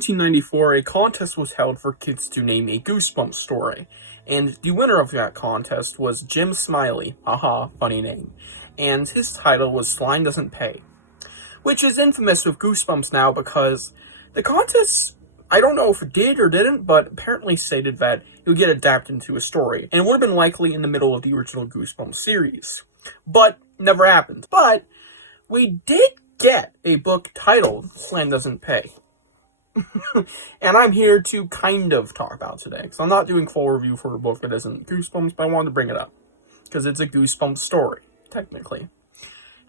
1994, a contest was held for kids to name a Goosebumps story, and the winner of that contest was Jim Smiley, haha, funny name, and his title was Slime Doesn't Pay, which is infamous with Goosebumps now because the contest, I don't know if it did or didn't, but apparently stated that it would get adapted into a story, and it would have been likely in the middle of the original Goosebumps series, but never happened. But we did get a book titled Slime Doesn't Pay. And I'm here to kind of talk about today, because I'm not doing full review for a book that isn't Goosebumps, but I wanted to bring it up, because it's a Goosebumps story, technically.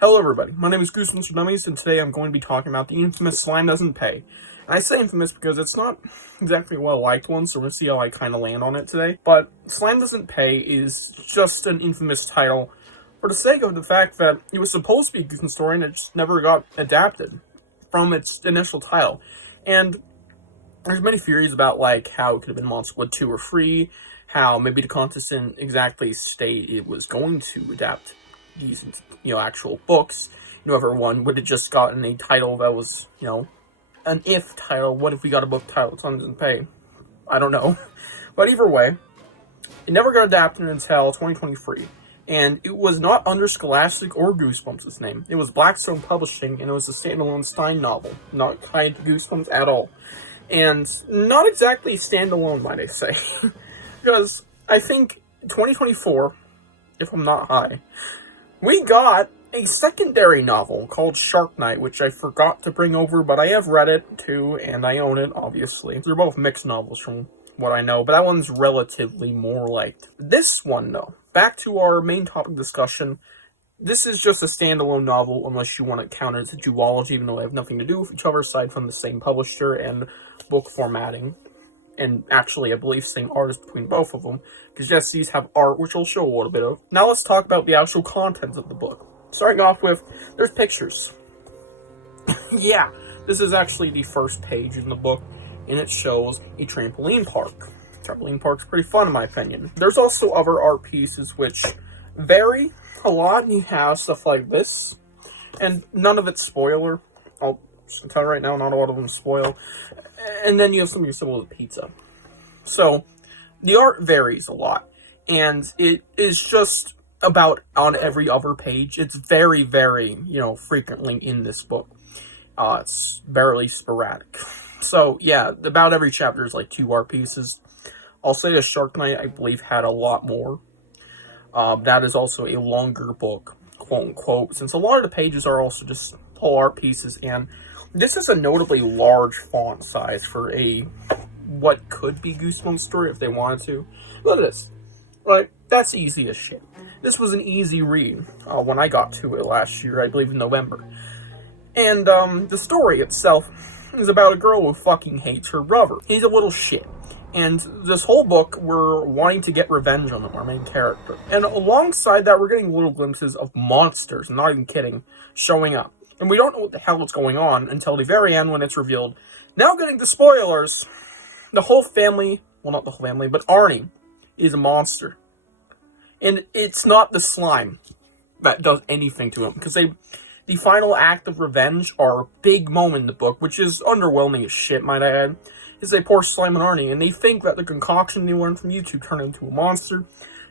Hello everybody, my name is Goosebumps for Dummies, and today I'm going to be talking about the infamous Slime Doesn't Pay. And I say infamous because it's not exactly a well-liked one, so we're going to see how I kind of land on it today. But Slime Doesn't Pay is just an infamous title for the sake of the fact that it was supposed to be a Goosebumps story, and it just never got adapted from its initial title. And there's many theories about, like, how it could have been Monster Wood 2 or 3, how maybe the contest didn't exactly state it was going to adapt these, actual books. Whoever won would have just gotten a title that was, an if title. What if we got a book title? Slime Doesn't Pay. I don't know. But either way, it never got adapted until 2023. And it was not under Scholastic or Goosebumps' name. It was Blackstone Publishing, and it was a standalone Stine novel, not tied to Goosebumps at all. And not exactly standalone, might I say. Because I think 2024, if I'm not high, we got a secondary novel called Shark Night, which I forgot to bring over, but I have read it too, and I own it, obviously. They're both mixed novels from what I know, but that one's relatively more liked. This one, though, back to our main topic discussion, this is just a standalone novel, unless you want to count it as a duology, even though they have nothing to do with each other, aside from the same publisher and book formatting. And actually, I believe, same artist between both of them, because yes, these have art, which I'll show a little bit of. Now let's talk about the actual contents of the book. Starting off with, there's pictures. Yeah, this is actually the first page in the book, and it shows a trampoline park. Trampoline park's pretty fun, in my opinion. There's also other art pieces which vary a lot. You have stuff like this, and none of it's spoiler. I'll tell you right now, not a lot of them spoil. And then you have some of your symbols of pizza. So, the art varies a lot, and it is just about on every other page. It's very, very, frequently in this book. It's barely sporadic. So, yeah, about every chapter is like 2 art pieces. I'll say a Shark Night, I believe, had a lot more. That is also a longer book, quote-unquote, since a lot of the pages are also just whole art pieces, and this is a notably large font size for a what could be Goosebumps story if they wanted to. Look at this. Right? That's easy as shit. This was an easy read when I got to it last year, I believe in November. And the story itself is about a girl who fucking hates her brother. He's a little shit. And this whole book, we're wanting to get revenge on him, our main character. And alongside that, we're getting little glimpses of monsters, I'm not even kidding, showing up. And we don't know what the hell is going on until the very end when it's revealed. Now getting the spoilers, the whole family, well, not the whole family, but Arnie is a monster. And it's not the slime that does anything to him, because the final act of revenge, our big moment in the book, which is underwhelming as shit, might I add, is they pour slime on Arnie, and they think that the concoction they learned from YouTube turned him into a monster.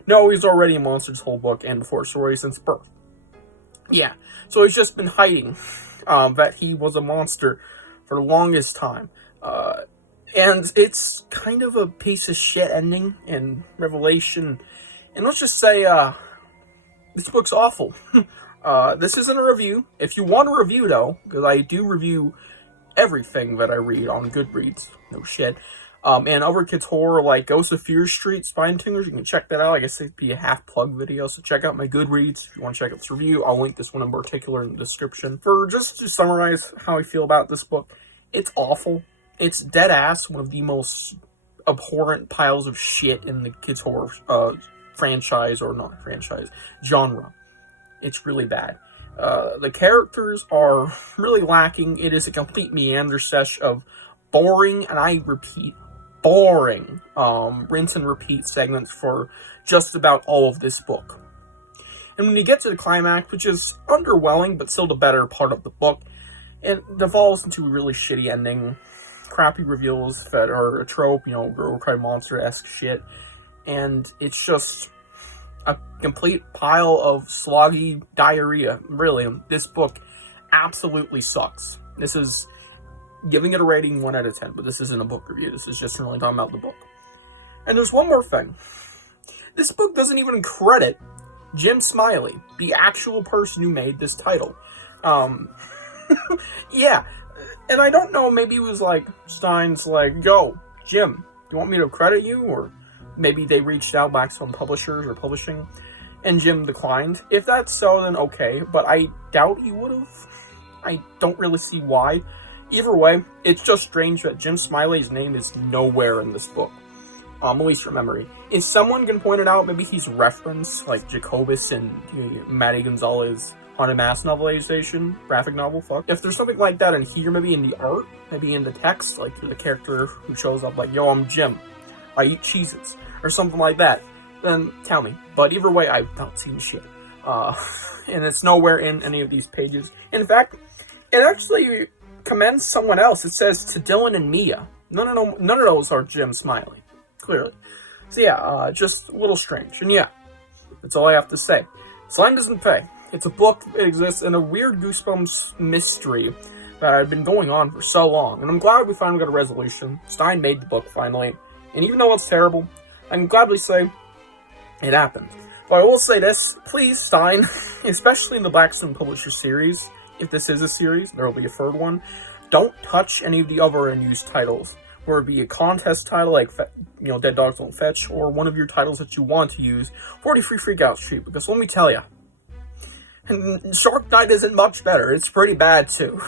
No, he's already a monster this whole book, and before story since birth. Yeah, so he's just been hiding that he was a monster for the longest time. And it's kind of a piece of shit ending and revelation. And let's just say, this book's awful. This isn't a review. If you want a review, though, because I do review everything that I read on Goodreads, no shit, and other kids' horror like Ghost of Fear Street, Spine Tingers, you can check that out. I guess it'd be a half-plug video, so check out my Goodreads if you want to check out this review. I'll link this one in particular in the description. Just to summarize how I feel about this book, it's awful. It's dead-ass, one of the most abhorrent piles of shit in the kids' horror franchise, or not franchise, genre. It's really bad. The characters are really lacking. It is a complete meander sesh of boring, and I repeat, boring, rinse and repeat segments for just about all of this book. And when you get to the climax, which is underwhelming, but still the better part of the book, it devolves into a really shitty ending. crappy reveals that are a trope, you know, Girl Cry Monster-esque shit. And it's just a complete pile of sloggy diarrhea. Really, this book absolutely sucks. This is giving it a rating 1 out of 10, but this isn't a book review. This is just really talking about the book. And there's one more thing. This book doesn't even credit Jim Smiley, the actual person who made this title. Yeah, and I don't know, maybe it was like, Stine's like, yo, Jim, do you want me to credit you? Or maybe they reached out back to some publishers or publishing, and Jim declined. If that's so, then okay, but I doubt he would have. I don't really see why. Either way, it's just strange that Jim Smiley's name is nowhere in this book. At least from memory. If someone can point it out, maybe he's referenced, like Jacobus and Matty Gonzalez Haunted Mass novelization, graphic novel, fuck. If there's something like that in here, maybe in the art, maybe in the text, like the character who shows up like, yo, I'm Jim, I eat cheeses, or something like that, then tell me. But either way, I've not seen shit. And it's nowhere in any of these pages. In fact, it actually commends someone else. It says, to Dylan and Mia. None of those are Jim Smiley, clearly. So yeah, just a little strange. And yeah, that's all I have to say. Slime Doesn't Pay. It's a book that exists in a weird Goosebumps mystery that had been going on for so long. And I'm glad we finally got a resolution. Stine made the book finally. And even though it's terrible, I can gladly say it happened. But I will say this, please, Stine, especially in the Blackstone Publisher series, if this is a series, there will be a third one, don't touch any of the other unused titles. Whether it be a contest title like, Dead Dogs Don't Fetch, or one of your titles that you want to use, 43 Freakout Street, because let me tell you, Shark Night isn't much better. It's pretty bad, too.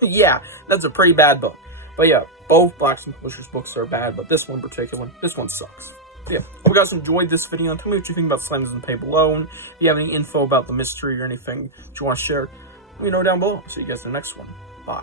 Yeah, that's a pretty bad book. But yeah, both Blackstone Publishers books are bad, but this one in particular, this one sucks. So yeah, hope you guys enjoyed this video, and tell me what you think about Slime Doesn't Pay below, and if you have any info about the mystery or anything that you want to share, let me know down below. See you guys in the next one. Bye.